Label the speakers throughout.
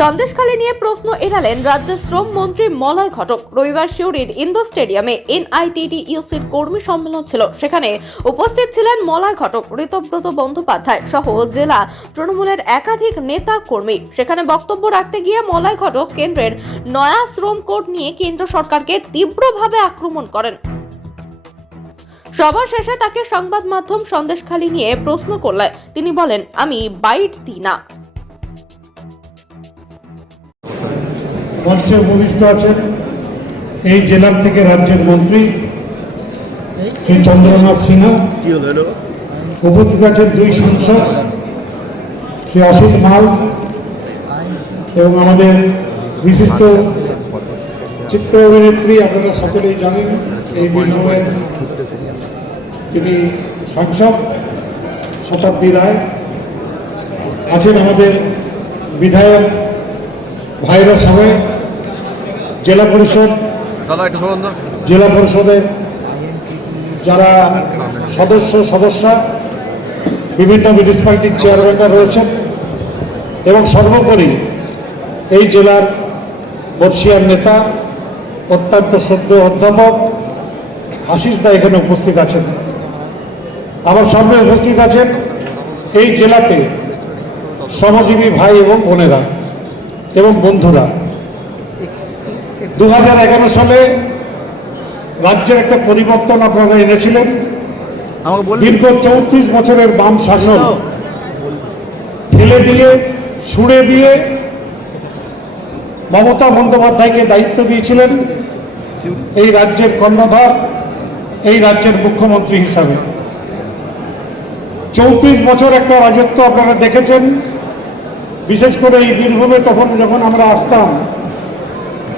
Speaker 1: সন্দেশখালী নিয়ে প্রশ্ন এড়ালেন রাজ্যের শ্রম মন্ত্রী মলয় ঘটক। রবিবার শিউরির ইন্দোর স্টেডিয়ামে এনআইটিটি ইউসির কর্মী সম্মেলন ছিল। সেখানে উপস্থিত ছিলেন মলয় ঘটক, ঋতব্রত বন্দ্যোপাধ্যায় সহ জেলা তৃণমূলের একাধিক নেতা কর্মী। সেখানে বক্তব্য রাখতে গিয়ে মলয় ঘটক কেন্দ্রের নয়া শ্রম কোড নিয়ে কেন্দ্র সরকারকে তীব্রভাবে আক্রমণ করেন। সভা শেষে তাকে সংবাদ মাধ্যম সন্দেশখালী নিয়ে প্রশ্ন করলে তিনি বলেন, আমি বাইট দিই না।
Speaker 2: মঞ্চে উপবিষ্ট আছেন এই জেলার থেকে রাজ্যের মন্ত্রী শ্রী চন্দ্রনাথ সিনহা। উপস্থিত আছেন দুই সাংসদ শ্রী অসিত মাল এবং আমাদের বিশিষ্ট চিত্র অভিনেত্রী আপনারা সকলেই জানেন এই বীরভূমের তিনি সাংসদ শতাব্দী রায়। আছেন আমাদের বিধায়ক ভাইরা সবাই জেলা পরিষদ জেলা পরিষদের যারা সদস্য সদস্যা বিভিন্ন মিউনিসিপ্যালিটির চেয়ারম্যানরা রয়েছেন এবং সর্বোপরি এই জেলার বর্ষিয়ার নেতা অত্যন্ত সদ্য অধ্যাপক আশিস দা এখানে উপস্থিত আছেন। আমার সামনে উপস্থিত আছেন এই জেলাতে শ্রমজীবী ভাই এবং বোনেরা এবং বন্ধুরা। দু হাজার এগারো সালে রাজ্যের একটা পরিবর্তন আপনারা এনেছিলেন। দীর্ঘ চৌত্রিশ বছরের বাম শাসন ফেলে দিয়ে ছুড়ে দিয়ে মমতা বন্দ্যোপাধ্যায়কে দায়িত্ব দিয়েছিলেন এই রাজ্যের কর্ণধার এই রাজ্যের মুখ্যমন্ত্রী হিসাবে। চৌত্রিশ বছর একটা রাজত্ব আপনারা দেখেছেন। বিশেষ করে এই বীরভূমে তখন যখন আমরা আসতাম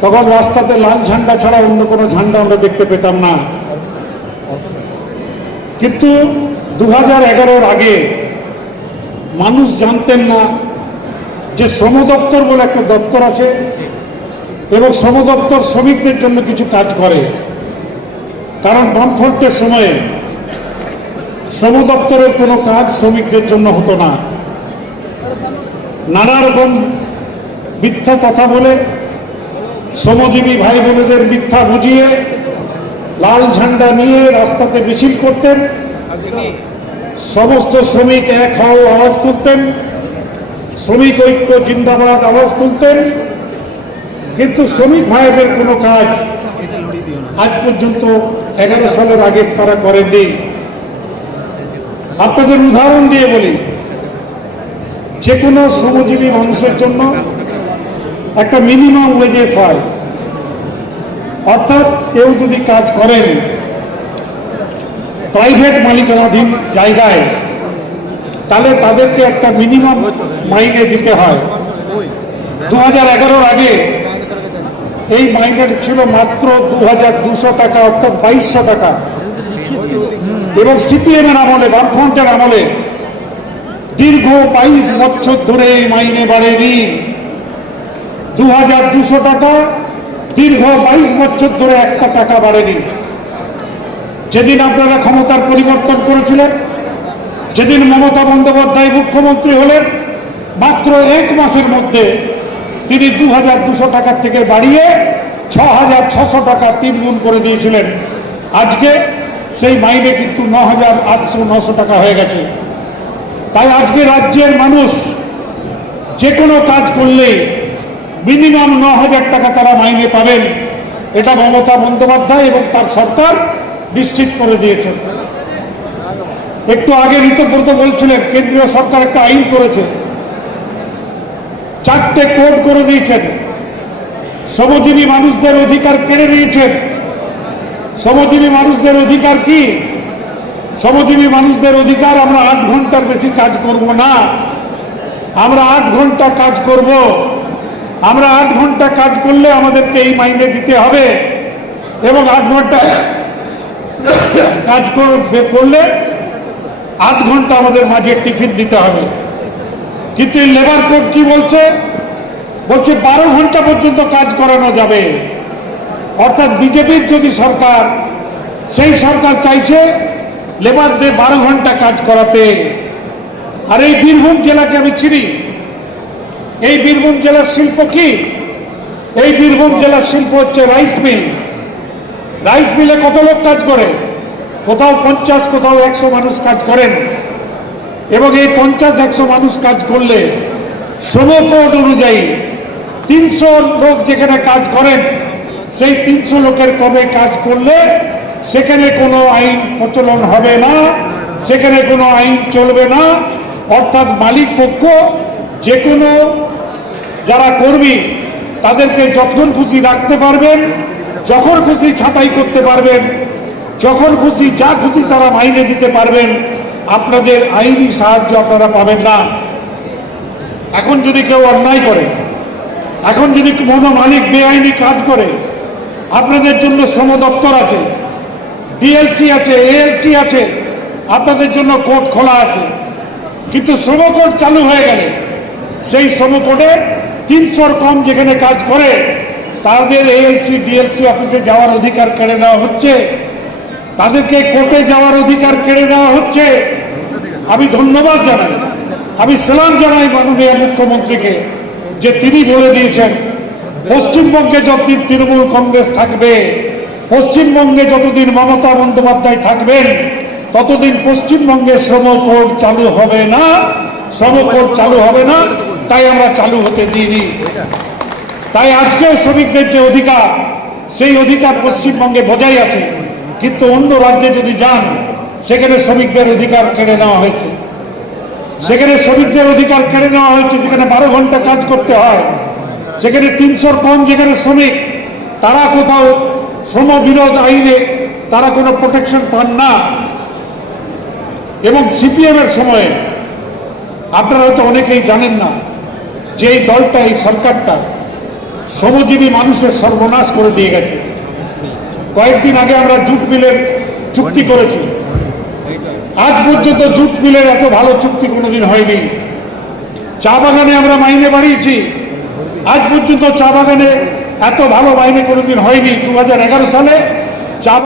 Speaker 2: তখন রাস্তাতে লাল ঝান্ডা ছাড়া অন্য কোনো ঝান্ডা আমরা দেখতে পেতাম না। কিন্তু দু হাজার আগে মানুষ জানতেন না যে শ্রম দপ্তর বলে একটা দপ্তর আছে এবং শ্রম দপ্তর শ্রমিকদের জন্য কিছু কাজ করে। কারণ বামফ্রন্টের সময়ে শ্রম দপ্তরের কোনো কাজ শ্রমিকদের জন্য হতো না। নানা রকম মিথ্যা কথা বলে শ্রমজীবী ভাই বোনেদের মিথ্যা বুঝিয়ে, লাল ঝান্ডা নিয়ে রাস্তাতে মিছিল করতেন। সমস্ত শ্রমিক এক হও আওয়াজ তুলতেন। শ্রমিক ঐক্য জিন্দাবাদ আওয়াজ তুলতেন। কিন্তু শ্রমিক ভাইদের কোনো কাজ আজ পর্যন্ত এগারো সালের আগে তারা করেননি। আপনাদের উদাহরণ দিয়ে বলি, যে কোনো শ্রমজীবী মানুষের জন্য একটা মিনিমাম ওয়েজেস হয়। অর্থাৎ কেউ যদি কাজ করেন প্রাইভেট মালিকানাধীন জায়গায়, তাহলে তাদেরকে একটা মিনিমাম মাইনে দিতে হয়। দু হাজার আগে এই মাইনেটা ছিল মাত্র দু হাজার দুশো টাকা, অর্থাৎ বাইশশো টাকা। এবং সিপিএম এর আমলে, বামফ্রন্টের আমলে দীর্ঘ বাইশ বছর ধরে এই মাইনে বাড়েনি। দু হাজার দুশো টাকা, দীর্ঘ বাইশ বছর ধরে একটা টাকা বাড়েনি। যেদিন আপনারা ক্ষমতার পরিবর্তন করেছিলেন, যেদিন মমতা বন্দ্যোপাধ্যায় মুখ্যমন্ত্রী হলেন, মাত্র এক মাসের মধ্যে তিনি দু হাজার দুশো টাকার থেকে বাড়িয়ে ছ হাজার ছশো টাকা তিন গুণ করে দিয়েছিলেন। আজকে সেই মাইনে কিন্তু ন হাজার আটশো নশো টাকা হয়ে গেছে। তাই আজকে রাজ্যের মানুষ যে কোনো কাজ করলেই মিনিমাম ন হাজার টাকা তারা মাইনে পাবেন। এটা মমতা বন্দ্যোপাধ্যায় এবং তার সরকার নিশ্চিত করে দিয়েছেন একটু আগে ঋতব্রত বলছিলেন, কেন্দ্রীয় সরকার একটা আইন করেছে। চারটে কোড করে দিয়েছেন। শ্রমজীবী মানুষদের অধিকার কেড়ে নিয়েছেন। শ্রমজীবী মানুষদের অধিকার কি? শ্রমজীবী মানুষদের অধিকার আমরা আট ঘণ্টার বেশি কাজ করব না। আমরা আট ঘণ্টা কাজ করব। আমরা আট ঘণ্টা কাজ করলে আমাদেরকে এই মাইনে দিতে হবে এবং আট ঘণ্টা কাজ করলে আধ ঘণ্টা আমাদের মাঝে টিফিন দিতে হবে। কিন্তু লেবার কোড কি বলছে? বলছে বারো ঘণ্টা পর্যন্ত কাজ করানো যাবে। অর্থাৎ বিজেপির যদি সরকার, সেই সরকার চাইছে লেবারদের বারো ঘণ্টা কাজ করাতে। আর এই বীরভূম জেলাকে আমি চিনি। এই বীরভূম জেলার শিল্প কি? এই বীরভূম জেলার শিল্প হচ্ছে রাইস মিল। রাইস মিলে কত লোক কাজ করে? কোথাও পঞ্চাশ, কোথাও একশো মানুষ কাজ করেন। এবং এই পঞ্চাশ, একশো মানুষ কাজ করলে শ্রম কোড অনুযায়ী তিনশো লোক যেখানে কাজ করেন, সেই তিনশো লোকের কমে কাজ করলে সেখানে কোনো আইন প্রচলন হবে না, সেখানে কোনো আইন চলবে না। অর্থাৎ মালিক পক্ষ যে কোনো যারা কর্মী, তাদেরকে যখন খুশি রাখতে পারবেন, যখন খুশি ছাঁটাই করতে পারবেন, যখন খুশি যা খুশি তারা মাইনে দিতে পারবেন, আপনাদের আইনি সাহায্য আপনারা পাবেন না। এখন যদি কেউ অন্যায় করে, এখন যদি কোনো মালিক বেআইনি কাজ করে, আপনাদের জন্য শ্রম দপ্তর আছে, ডিএলসি আছে, এএলসি আছে, আপনাদের জন্য কোর্ট খোলা আছে, কিন্তু শ্রম কোড চালু হয়ে গেলে, সেই শ্রম কোডে তিনশোর কম যেখানে কাজ করে, তাদের এএলসি ডিএলসি অফিসে যাওয়ার অধিকার কেড়ে নেওয়া হচ্ছে। তাদেরকে কোর্টে যাওয়ার অধিকার কেড়ে নেওয়া হচ্ছে। আমি ধন্যবাদ জানাই। আমি সালাম জানাই মাননীয় মুখ্যমন্ত্রীকে যে তিনি বলে দিয়েছেন, পশ্চিমবঙ্গে যতদিন তৃণমূল কংগ্রেস থাকবে, পশ্চিমবঙ্গে যতদিন মমতা বন্দ্যোপাধ্যায় থাকবেন, ততদিন পশ্চিমবঙ্গে শ্রম চালু হবে না শ্রম চালু হবে না। তাই আমরা চালু হতে দিইনি। তাই আজকেও শ্রমিকদের যে অধিকার, সেই অধিকার পশ্চিমবঙ্গে বজায় আছে। কিন্তু অন্য রাজ্যে যদি যান, সেখানে শ্রমিকদের অধিকার কেড়ে নেওয়া হয়েছে। সেখানে শ্রমিকদের অধিকার কেড়ে নেওয়া হয়েছে সেখানে বারো ঘণ্টা কাজ করতে হয়। সেখানে তিনশোর কম যেখানে শ্রমিক, তারা কোথাও শ্রম বিরোধ আইনে তারা কোনো প্রোটেকশন পান না। এবং সিপিএম এর সময়ে, আপনারা হয়তো অনেকেই জানেন না যে এই দলটা এই সরকারটা শ্রমজীবী মানুষের সর্বনাশ করে দিয়ে গেছে। কয়েকদিন আগে আমরা জুট মিলের চুক্তি করেছি। আজ পর্যন্ত জুট মিলের এত ভালো চুক্তি কোনোদিন হয়নি। চা বাগানে আমরা মাইনে বাড়িয়েছি। আজ পর্যন্ত চা বাগানে এত ভালো মাইনে কোনোদিন হয়নি। দু হাজার এগারো সালে